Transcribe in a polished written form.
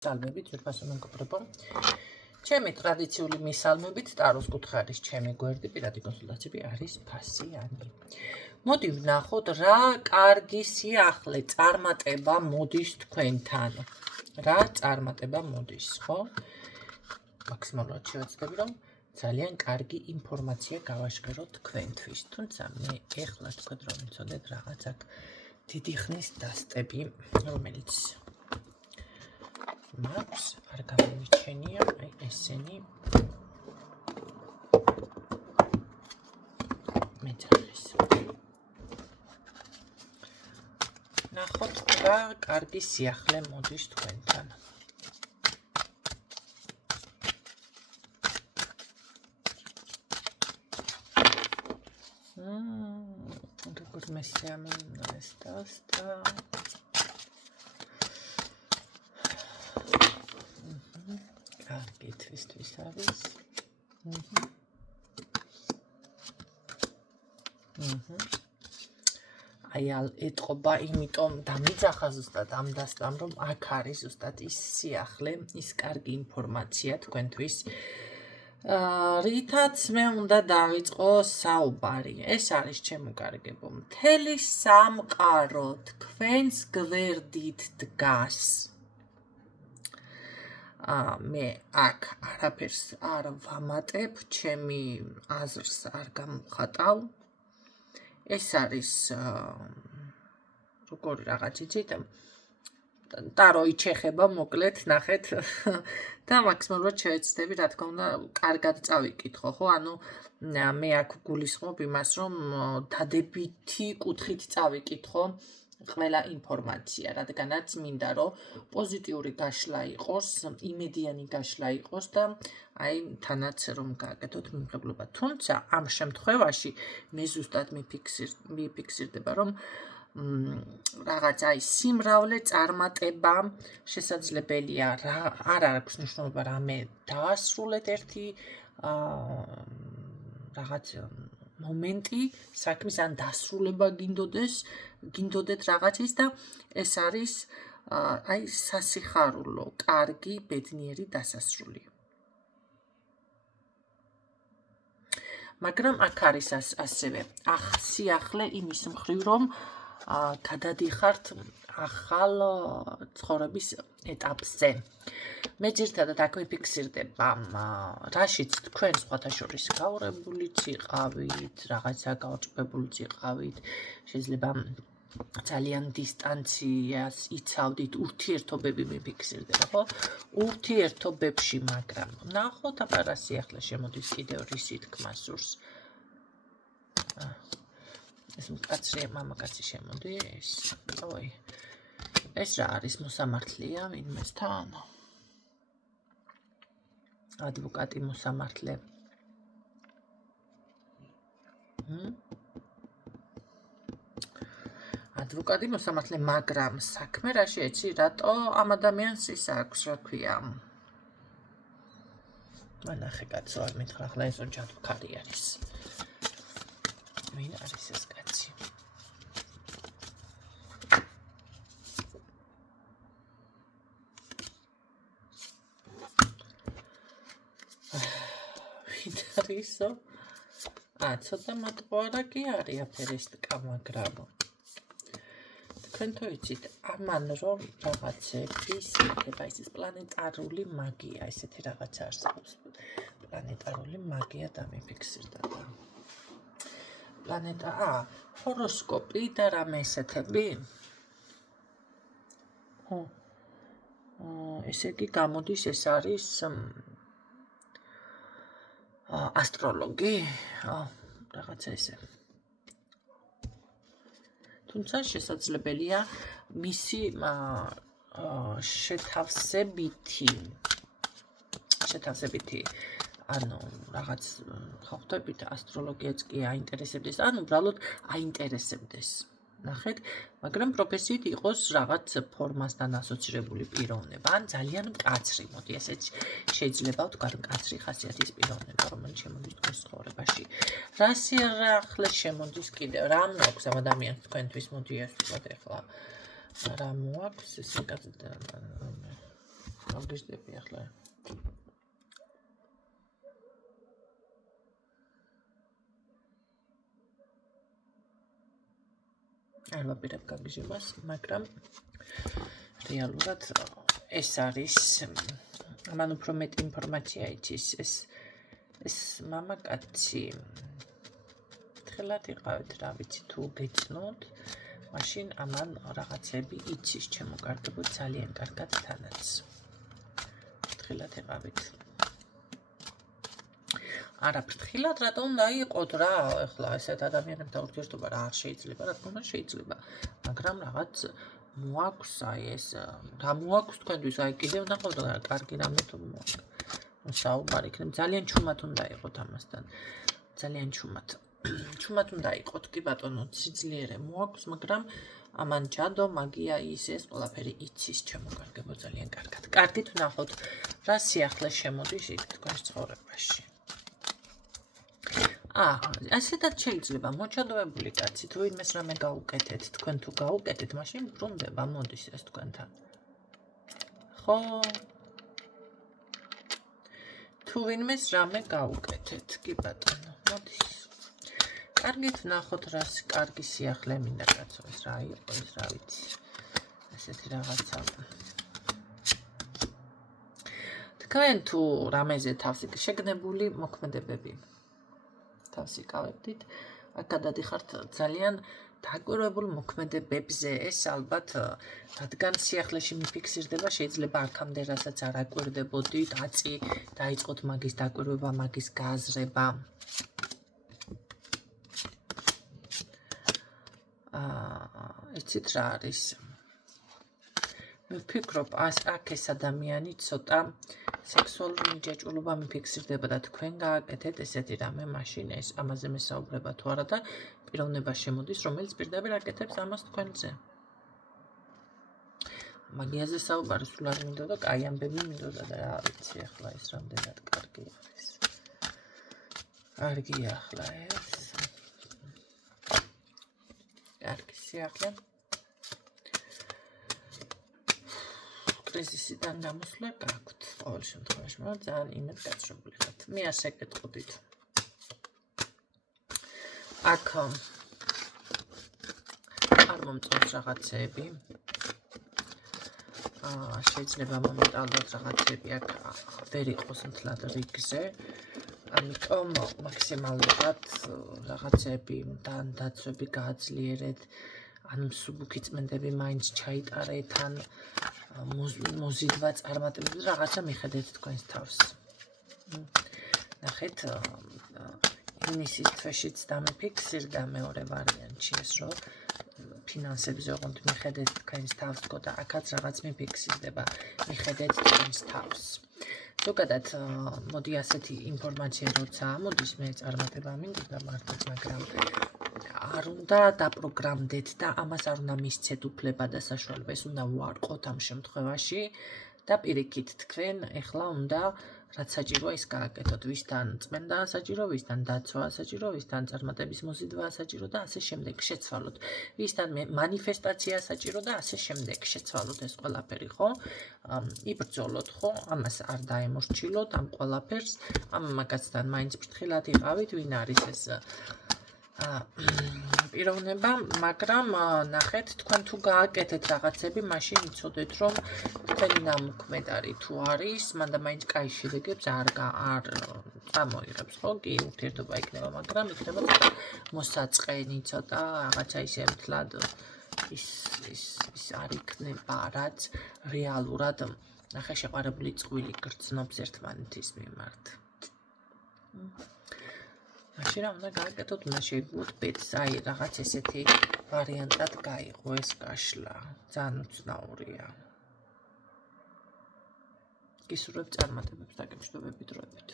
მისალმებით, ძვირფასო მეგობრებო. ჩემი ტრადიციული მისალმებით ტაროს კუთხეების ჩემი გვერდი პირადი კონსულტაციები არის ფასიანი. მოდი ვნახოთ რა კარგი სიახლე წარმატება მოდის თქვენთან. რა წარმატება მოდის, ხო? მაქსიმალურად შევეცდები, რომ ძალიან კარგი ინფორმაცია გავაშკეროთ თქვენთვის. თუმცა მე ეხლა თქვენ რომ მიცოდეთ რაღაც აქ დიდი ხნის დასტები, რომელიც მაქვს, არ გამომიჩენია, აი ესენი მეძახის. ნახოთ რა კარგი სიახლე მოდის თქვენთან. როგორ მესიამოვნო ეს დასტა. კარგი თვისთვის არის. აი ეტყობა, იმიტომ დამიძახა ზუსტად ამ დასტამ, რომ აქ არის ზუსტად ის სიახლე, ის კარგი ინფორმაცია თქვენთვის. რითაც მე უნდა დავიწყო საუბარი. ეს არის ჩემო კარგებო. მთელი სამყარო თქვენს გვერდით დგას. მე აქ არაფერს არ ვამატებ, ჩემი აზრს არ გამოვხატავ. ეს არის როგორი რაღაც იცით? ტარო იჩეხება, მოკლედ, ნახეთ და მაქსიმალურად შევეცდები, რა თქმა უნდა, კარგად წავიკითხო, ხო? ანუ მე აქ გულისხმობ იმას, რომ დადებითი კუთხით წავიკითხო ყველა ინფორმაცია, რადგანაც მინდა, რომ პოზიტიური გაშლა იყოს, იმედიანი გაშლა იყოს და აი თანაც რომ გააკეთოთ მიმღებლობა. თუმცა ამ შემთხვევაში მე ზუსტად მიფიქსირდება, რომ რაღაც აი სიმრავლე წარმატება შესაძლებელია, არ აქვს მნიშვნელობა რამე დაასრულეთ ერთი რაღაც მომენტი საქმის ან დასრულება გინდოდეთ რაღაცის და ეს არის აი სასიხარულო, კარგი, ბედნიერი დასასრული. მაგრამ აქ არის ასევე სიახლე იმის მხრივ, რომ გადადიხართ ახალ ცხოვრების ეტაპზე. მე ძირითადად აქ ვიფიქსირდება, რაშიც თქვენ სხვათა შორის გაურებულიც იყავით, რაღაცა გაუჭებულიც იყავით, შეიძლება ძალიან დისტანციას იცავდით, ურთიერთობები მიფიქსირდება, ხო? ურთიერთობებში, მაგრამ ნახოთ აბა რა სიახლე შემოდის კიდევ რისი თქმა სურს. ეს მკაცრი მამაკაცი შემოდის. ой. ეს რა არის მოსამართლეა ვინმესთან? ადვოკატი მოსამართლე. ადვოკატი მოსამართლე, მაგრამ საქმე რა შეეცი, რატო ამ ადამიანს ის აქვს, რა ქვია? მანახე კაცო, არ მითხრა, ახლა ეს ოჯახი ქარი არის. ვინ არის ეს კაცი? ვინ არისო? ცოტა მატყუარაკი არის აფერისტკა, მაგრამ თქვენ თუ იცით, ამან რომ რაღაცების იქნება ის პლანეტარული მაგია, ესეთი რაღაცა არსებობს. პლანეტარული მაგია დამიფიქსირდა. ჰოროსკოპი და რამე ესეთები? ესე იგი გამოდის, ეს არის ასტროლოგი? რაღაცა ესე. თუმცა შესაძლებელია მისი შეთავსებითი ანუ რაღაც ხალხებით ასტროლოგიაც კი აინტერესებდეს, ან უბრალოდ აინტერესებდეს. ნახეთ, მაგრამ პროფესიით იყოს რაღაც ფორმასთან ასოცირებული პიროვნება, ან ძალიან მკაცრი, მოდი ესეც შეიძლება ვთქვათ, მკაცრი ხასიათის პიროვნება, რომელიც შემოდის თქვენს ცხოვრებაში. რა სიახლე შემოდის კიდევ? რა მოაქვს ამ ადამიანს თქვენთვის? მოდი ეს ვთქვათ ახლა. რა მოაქვს ეს აგიჟდები ახლა. არ ვაპირებ გაგიჟებას, მაგრამ რეალურად ეს არის მან უფრო მეტი ინფორმაცია იცის ეს მამაკაცი თხილად იყავით რა ვიცი თუ გეცნოთ მაშინ ამან რაღაცები იცის ჩემო კარგებო ძალიან კარგად თანაც თხილად იყავით არა ფრთხილად რატომ უნდა იყოთ რა ეხლა ესეთ ადამიანებთან ურთიერთობა რა არ შეიძლება რა თქმა უნდა შეიძლება მაგრამ რაღაც მოაქვს აი ეს რა მოაქვს თქვენთვის აი კიდევ ნახავთ რა კარგი რამე თუ მოაქვს საუბარი იქნება ძალიან ჩუმად უნდა იყოთ ამასთან ძალიან ჩუმად უნდა იყოთ კი ბატონო სიძლიერე მოაქვს მაგრამ ამან ჯადო მაგია ის ეს ყველაფერი იცის ჩემო კარგებო ძალიან კარგად კარგით ვნახოთ რა სიახლე შემოდის იქ თქვენს ცხოვრებაში ასეთად შეიძლება მოჩადოებული კაცი თუ ვინმეს რამე გაუკეთეთ თქვენ თუ გაუკეთეთ მაშინ ბრუნდება მოდის ეს თქვენთან ხო თუ ვინმეს რამე გაუკეთეთ კი ბატონო მოდის კარგით ვნახოთ რას კარგი სიახლე მინდა კაცო ეს რა იყო ეს რა ვიცი ესეთი რაღაცა თქვენ თუ რამეზე თავს შეგნებული მოქმედებები თავს იკავებდით აქ გადადიხართ ძალიან დაკვირვებულ მოქმედებებზე ეს ალბათ რადგან სიახლეში მიფიქსირდება შეიძლება აქამდე რასაც არ აკვირდებოდით აწი დაიწყოთ მაგის დაკვირვება მაგის გააზრება იცით რა არის მე ვფიქრობ აქ ეს ადამიანი ცოტა სექსუალური მიჯაჭვულობა მიფიქსირდება და თქვენ გააკეთეთ ესეთი რამე მაშინ ეს ამაზე მესაუბრება თუ არა და პიროვნება შემოდის რომელიც პირდაპირ აკეთებს ამას თქვენზე მაგიაზე საუბარი სულ არ მინდოდა კაი ამბები მინდოდა და რა ვიცი ახლა ეს რამდენად კარგი არის კარგი ახლა ეს კარგი სიახლე კრიზისიდან გამოსვლა გაქვთ ყოველ შემთხვევაში მაგრამ ძალიან იმედ გაცნობილი ხართ მე ასე გეტყოდით აქ არ მომწონს რაღაცეები შეიძლება მომენტალურად რაღაცეები აქ ვერ იყოს მთლად რიგზე ამიტომ მაქსიმალურად რაღაცეები დაცვები გააძლიერეთ ან მსუბუქი წმენდები მაინც ჩაიტარეთ ან მოზიდვა წარმატებით რაღაცა მიხედეთ თქვენს თავს ნახეთ ივნისის თვეშიც დამიფიქსირდა მეორე ვარიანტში ეს რომ ფინანსებზე ოღონდ მიხედეთ თქვენს თავს თქო და აქაც რაღაც მიფიქსირდება მიხედეთ თქვენს თავს ზოგადად მოდი ასეთი ინფორმაცია როცა ამოდის მე წარმატება მინდოდა მართლაც მაგრამ არ უნდა დაპროგრამდეთ და ამას არ უნდა მისცეთ უფლება და საშუალება ეს უნდა ვარყოთ ამ შემთხვევაში და პირიქით თქვენ ეხლა უნდა რაც საჭიროა ის გააკეთოთ ვისთან წმენდაა საჭირო ვისთან დაცვაა საჭირო ვისთან წარმატების მოზიდვაა საჭირო და ასე შემდეგ შეცვალოთ ვისთან მანიფესტაციაა საჭირო და ასე შემდეგ შეცვალოთ ეს ყველაფერი ხო იბრძოლოთ ხო ამას არ დაემორჩილოთ ამ ყველაფერს ამ მაგაცთან მაინც ფრთხილად იყავით ვინ არის ეს პიროვნება მაგრამ ნახეთ თქვენ თუ გააკეთეთ რაღაცები მაშინ იცოდეთ რომ თქვენი ნამოქმედარი თუ არის მანდა მაინც კაი შედეგებს არ წამოიღებს ხო კი ურთიერთობა იქნება მაგრამ იქნება მოსაწყენი ცოტა რაღაცა ისე მთლად ის არ იქნება რაც რეალურად ნახე შეყარებული წყვილი გრძნობს ერთმანეთის მიმართ მაშინ რა უნდა გააკეთოთ უნდა შეგვიგოთ ბედს აი რაღაც ესეთი ვარიანტად გაიღო ეს გაშლა ძალიან უცნაურია გისურვებ წარმატებებს და გეშտობები დროებით